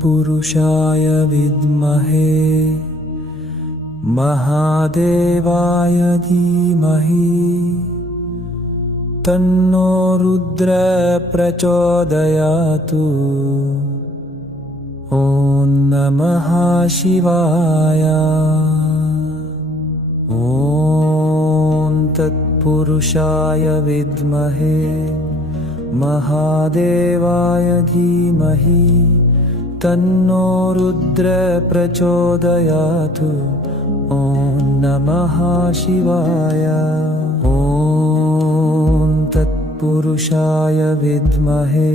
तत्पुरुषाय विद्महे। महादेवाय धीमहि। तन्नो रुद्र प्रचोदयातु। ॐ नमः शिवाय। ॐ तत्पुरुषाय विद्महे। महादेवाय धीमहि तन्नो रुद्र प्रचोदयातु ॐ नमः शिवाय। ॐ तत्पुरुषाय विद्महे।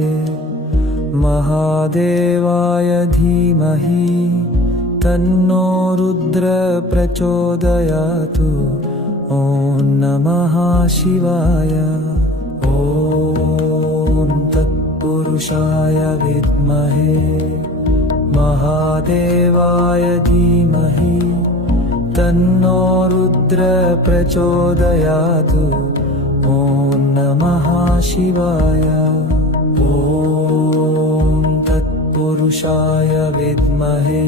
महादेवाय धीमहि। तन्नो रुद्र प्रचोदयातु ॐ नमः शिवाय। ॐ तत्पुरुषाय विद्महे महादेवाय धीमहि तन्नो रुद्र प्रचोदयातु ॐ नमः शिवाय। ॐ तत्पुरुषाय विद्महे।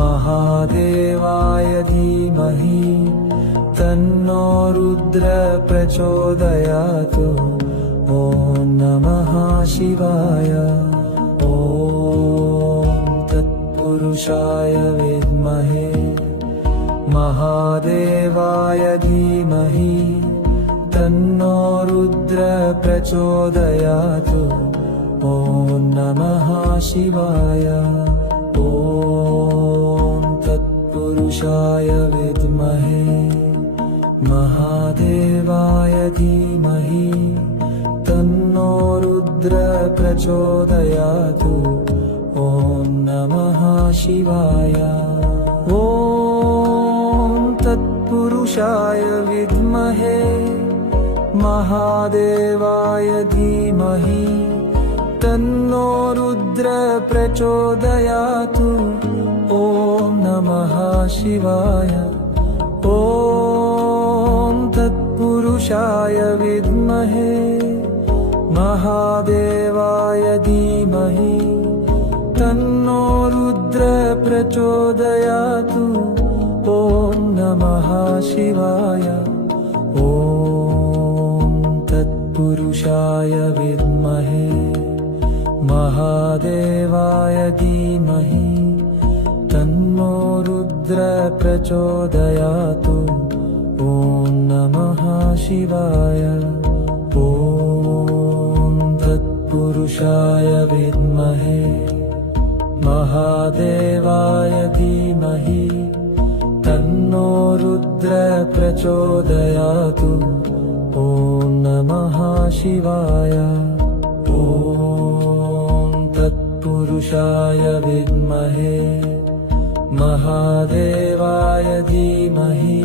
महादेवाय धीमहि तन्नो रुद्र प्रचोदयातु ॐ नमः शिवाय तत्पुरुषाय विद्महे महादेवाय धीमहि तन्नो रुद्र प्रचोदयातु। ॐ नमः शिवाय ॐ तत्पुरुषाय विद्महे महादेवाय धीमहि तन्नो रुद्र प्रचोदयातु नमः शिवाय। ॐ तत्पुरुषाय विद्महे। महादेवाय धीमहि। तन्नो रुद्र प्रचोदयातु। ॐ नमः शिवाय। ॐ तत्पुरुषाय विद्महे। महादेवाय धीमहि प्रचोदयातु ॐ नमः शिवाय। ॐ तत्पुरुषाय विद्महे। महादेवाय धीमहि। तन्नो रुद्र प्रचोदयातु। ॐ नमः शिवाय। ॐ तत्पुरुषाय विद्महे महादेवाय धीमहि तन्नो रुद्र प्रचोदयातु ॐ नमः शिवाय। ॐ तत्पुरुषाय विद्महे महादेवाय धीमहि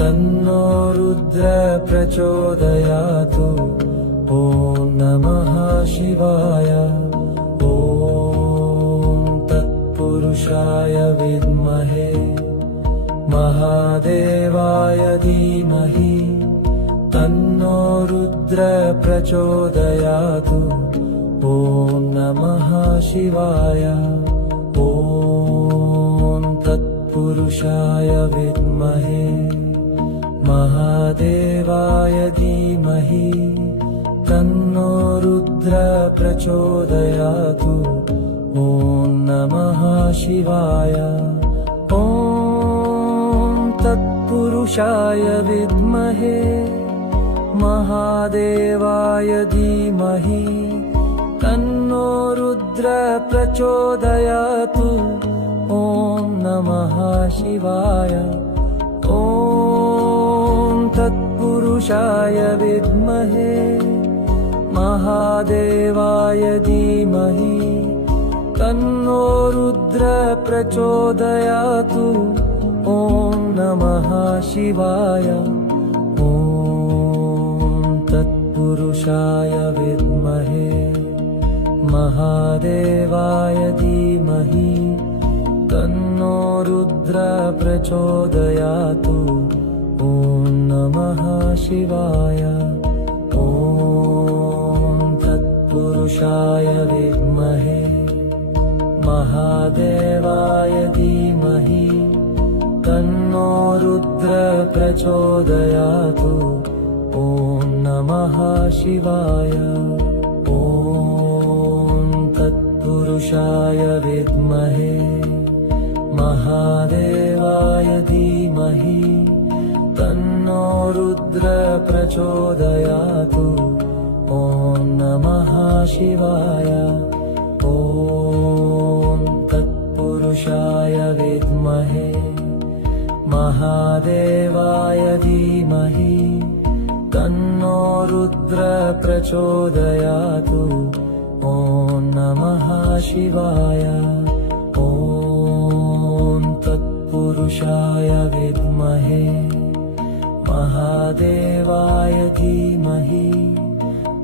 तन्नो रुद्र प्रचोदयातु ॐ नमः शिवाय तत्पुरुषाय विद्महे महादेवाय धीमहि तन्नो रुद्र प्रचोदयातु। ॐ नमः शिवाय ॐ तत्पुरुषाय विद्महे महादेवाय धीमहि तन्नो रुद्र प्रचोदयातु ॐ नमः शिवाय। ॐ तत्पुरुषाय विद्महे। महादेवाय धीमहि। तन्नो रुद्र प्रचोदयातु। ॐ नमः शिवाय। ॐ तत्पुरुषाय विद्महे। महादेवाय धीमहि तन्नो रुद्र प्रचोदयातु ॐ नमः शिवाय। ॐ तत्पुरुषाय विद्महे। महादेवाय धीमहि। तन्नो रुद्र प्रचोदयातु ॐ नमः शिवाय। ॐ तत्पुरुषाय विद्महे महादेवाय धीमहि तन्नो रुद्र प्रचोदयातु ॐ नमः शिवाय। ॐ तत्पुरुषाय विद्महे। महादेवाय धीमहि तन्नो रुद्र प्रचोदयातु ॐ नमः शिवाय। ॐ तत्पुरुषाय विद्महे महादेवाय धीमहि तन्नो रुद्र प्रचोदयातु। ॐ नमः शिवाय ॐ तत्पुरुषाय विद्महे महादेवाय धीमहि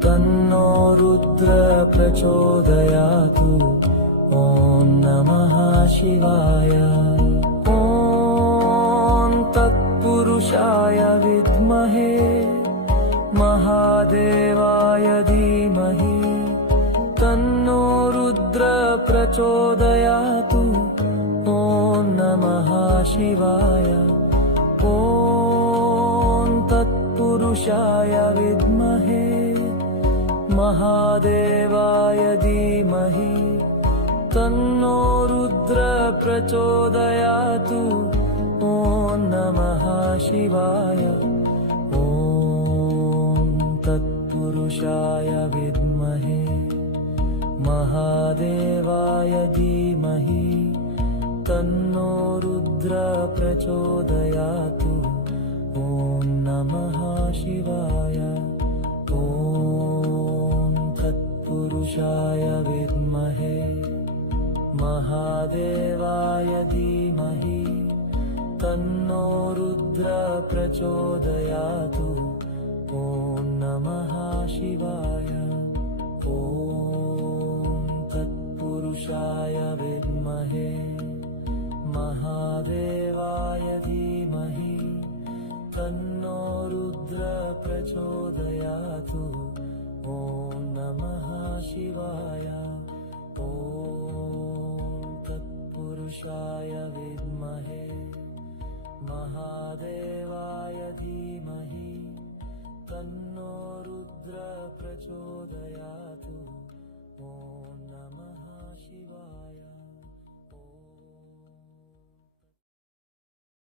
तन्नो रुद्र प्रचोदयातु ॐ नमः शिवाय। ॐ तत्पुरुषाय विद्महे। महादेवाय धीमहि। तन्नो रुद्र प्रचोदयातु। ॐ नमः शिवाय। ॐ तत्पुरुषाय विद्महे। महादेवाय धीमहि रुद्र प्रचोदयातु ॐ नमः शिवाय। ॐ तत्पुरुषाय विद्महे। महादेवाय धीमहि। तन्नो रुद्र प्रचोदयातु ॐ नमः शिवाय। ॐ तत्पुरुषाय विद्महे महादेवाय धीमहि तन्नो रुद्र प्रचोदयातु ॐ नमः शिवाय। ॐ तत्पुरुषाय विद्महे। महादेवाय धीमहि य विद्महे महादेवाय धीमहि तन्नो रुद्र प्रचोदयातु। ॐ नमः शिवाय।